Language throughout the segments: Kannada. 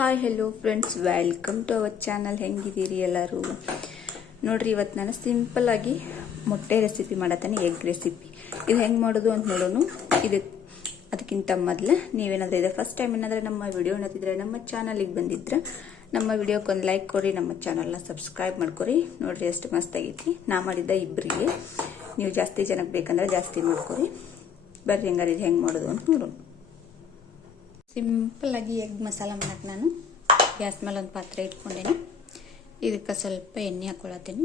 Hi hello friends welcome to our channel ಹೆಂಗಿದ್ದೀರಿ ಎಲ್ಲರೂ? ನೋಡ್ರಿ, ಇವತ್ತು ನಾನು ಸಿಂಪಲ್ ಆಗಿ ಮೊಟ್ಟೆ ರೆಸಿಪಿ ಮಾಡತ್ತಾನೆ ಎಗ್ ರೆಸಿಪಿ ಇದು ಹೆಂಗೆ ಮಾಡೋದು ಅಂತ ನೋಡೋಣ ಇದು ಅದಕ್ಕಿಂತ ಮೊದಲು ನೀವೇನಾದರೂ ಇದೆ ಫಸ್ಟ್ ಟೈಮ್ ಏನಾದರೂ ನಮ್ಮ ವಿಡಿಯೋ ನೋಡಿದ್ರೆ ನಮ್ಮ ಚಾನಲಿಗೆ ಬಂದಿದ್ರೆ, ನಮ್ಮ ವಿಡಿಯೋಕ್ಕೆ ಒಂದು ಲೈಕ್ ಕೊಡಿ ನಮ್ಮ ಚಾನಲ್ನ ಸಬ್ಸ್ಕ್ರೈಬ್ ಮಾಡ್ಕೊರಿ. ನೋಡ್ರಿ ಎಷ್ಟು ಮಸ್ತ್ ಆಗೈತಿ. ನಾ ಮಾಡಿದ್ದ ಇಬ್ಬರಿಗೆ ನೀವು ಜಾಸ್ತಿ ಜನಕ್ಕೆ ಬೇಕಂದ್ರೆ ಜಾಸ್ತಿ ಮಾಡ್ಕೊರಿ. ಬರ್ರಿ, ಹೆಂಗಾರ ಇದು ಹೆಂಗೆ ಮಾಡೋದು ಅಂತ ನೋಡೋಣ. ಸಿಂಪಲ್ ಆಗಿ ಎಗ್ ಮಸಾಲ ಮಾಡಕ್ಕೆ ನಾನು. ಗ್ಯಾಸ್ ಮೇಲೆ ಒಂದು ಪಾತ್ರೆ ಇಟ್ಕೊಂಡೇನಿ. ಇದಕ್ಕೆ ಸ್ವಲ್ಪ ಎಣ್ಣೆ ಹಾಕೊಳತ್ತೀನಿ.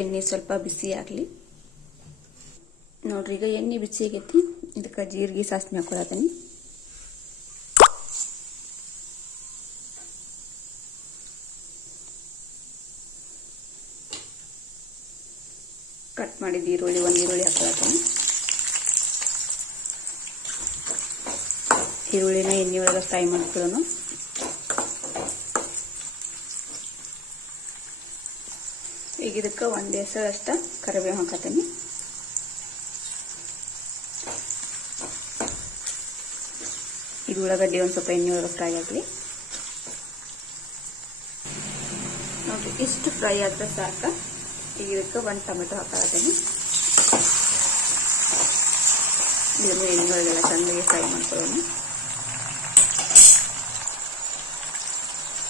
ಎಣ್ಣೆ ಸ್ವಲ್ಪ ಬಿಸಿ ಆಗಲಿ. ನೋಡ್ರಿ, ಈಗ ಎಣ್ಣೆ ಬಿಸಿ ಆಗೈತಿ. ಇದಕ್ಕೆ ಜೀರಿಗೆ ಸಾಸಿವೆ ಹಾಕೊಳತ್ತೀನಿ. ಕಟ್ ಮಾಡಿದ ಈರುಳ್ಳಿ, ಒಂದು ಈರುಳ್ಳಿ ಹಾಕೊಳತ್ತೀನಿ ಈರುಳ್ಳಿನ ಎಣ್ಣೆ ಒಳಗೆ ಫ್ರೈ ಮಾಡ್ಕೊಳ್ಳೋಣ. ಈಗ ಇದಕ್ಕೆ ಒಂದು ಅಷ್ಟ ಕರಿಬೇವು ಹಾಕತ್ತೀನಿ ಇದು ಉಳ್ಳಾಗಡ್ಡಿ ಒಂದು ಸ್ವಲ್ಪ ಎಣ್ಣೆ ಒಳಗೆ ಫ್ರೈ ಆಗಲಿ. ನೋಡಿ ಇಷ್ಟು ಫ್ರೈ ಆದರೆ ಸಾಕ. ಇದಕ್ಕೆ ಒಂದು ಟೊಮೆಟೊ ಹಾಕತ್ತೀನಿ ಇದನ್ನು ಎಣ್ಣೆ ಒಳಗೆಲ್ಲ ಚೆನ್ನಾಗಿ ಫ್ರೈ ಮಾಡ್ಕೊಳ್ಳೋಣ.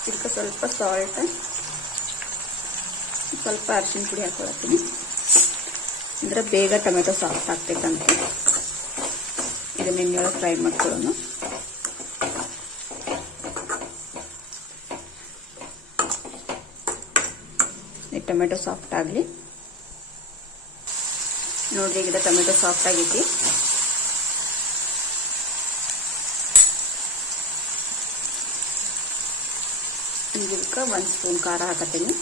ಇದಕ್ಕೆ ಸ್ವಲ್ಪ ಸಾಲ್ಟ್ ಸ್ವಲ್ಪ ಅರಿಶಿನ ಪುಡಿ ಹಾಕೊಳತ್ತೀನಿ. ಅಂದ್ರೆ ಬೇಗ ಟೊಮೆಟೊ ಸಾಫ್ಟ್ ಆಗ್ತೈತಂತ ಇದನ್ನ ಎಣ್ಣೆಯೊಳಗೆ ಫ್ರೈ ಮಾಡ್ಕೊಳ್ಳೋಣ. ಟೊಮೆಟೊ ಸಾಫ್ಟ್ ಆಗಲಿ. ನೋಡ್ರಿ ಈಗ ಟೊಮೆಟೊ ಸಾಫ್ಟ್ ಆಗೈತಿ. ಇದಕ್ಕೆ ಒಂದು ಸ್ಪೂನ್ ಖಾರ ಹಾಕತ್ತೀನಿ.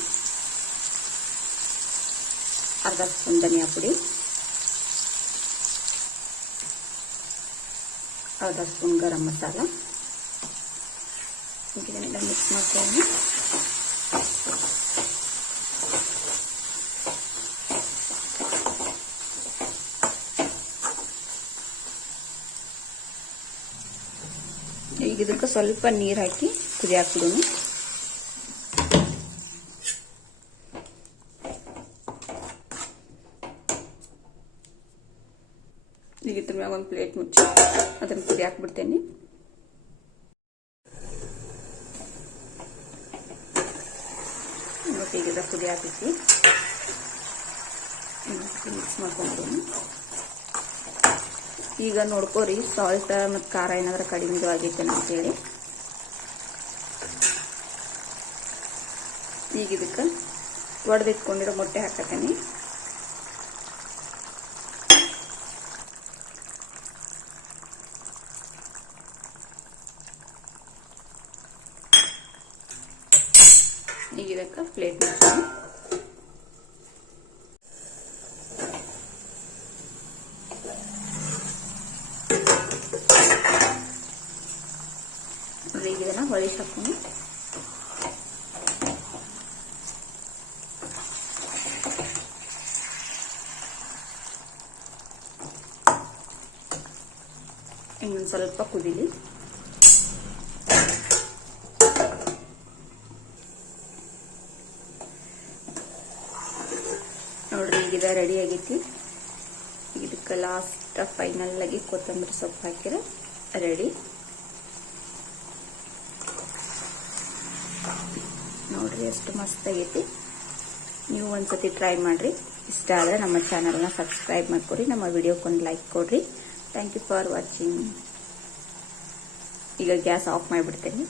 ಅರ್ಧ ಸ್ಪೂನ್ ಧನಿಯಾ ಪುಡಿ. ಅರ್ಧ ಸ್ಪೂನ್ ಗರಂ ಮಸಾಲ. ಮಿಕ್ಸ್ ಮಾಡ್ಕೊಂಡು ಈಗ ಇದಕ್ಕೆ ಸ್ವಲ್ಪ ನೀರು ಹಾಕಿ ಕುದಿಯಾಕ್ಬಿಡೋಣ. ಈಗ ಇದ್ರ ಮ್ಯಾಗ ಒಂದು ಪ್ಲೇಟ್ ಮುಚ್ಚಿ ಅದನ್ನು ಕುದಿ ಹಾಕ್ಬಿಡ್ತೇನೆ ಈಗ ಕುದಿ ಹಾಕೈತಿ ಮಿಕ್ಸ್ ಮಾಡ್ಕೊಂಡು ಈಗ ನೋಡ್ಕೋರಿ ಸಾಲ್ಟ್ ಮತ್ತು ಖಾರ ಏನಾದ್ರೂ ಕಡಿಮೆ ಆಗೈತೆ ಅಂತೇಳಿ ಈಗ ಇದಕ್ಕೆ ಒಡೆದಿಟ್ಕೊಂಡಿರೋ ಮೊಟ್ಟೆ ಹಾಕತೀನಿ. ಈಗ ಇದಕ್ಕೆ ಪ್ಲೇಟ್ ಮಾಡ್ತೀನಿ ಈಗ ಇದನ್ನ ಹೊಳಿಸಿ ಹಾಕೊಂಡು ಇನ್ನೊಂದು ಸ್ವಲ್ಪ ಕುದಿಲಿ. ನೋಡ್ರಿ, ಈಗ ರೆಡಿ ಆಗೈತಿ. ಇದಕ್ಕೆ ಲಾಸ್ಟ್ ಫೈನಲ್ ಆಗಿ ಕೊತ್ತಂಬರಿ ಸೊಪ್ಪು ಹಾಕಿರ ರೆಡಿ ನೋಡ್ರಿ, ಎಷ್ಟು ಮಸ್ತ್ ಆಗೈತಿ. ನೀವು ಒಂದ್ಸತಿ ಟ್ರೈ ಮಾಡ್ರಿ. ಇಷ್ಟ ಆದ್ರೆ ನಮ್ಮ ಚಾನಲ್ನ ಸಬ್ಸ್ಕ್ರೈಬ್ ಮಾಡ್ಕೊರಿ ನಮ್ಮ ವಿಡಿಯೋಕ್ಕೊಂದು ಲೈಕ್ ಕೊಡ್ರಿ. ಥ್ಯಾಂಕ್ ಯು ಫಾರ್ ವಾಚಿಂಗ್ ಈಗ ಗ್ಯಾಸ್ ಆಫ್ ಮಾಡಿಬಿಡ್ತೇನೆ.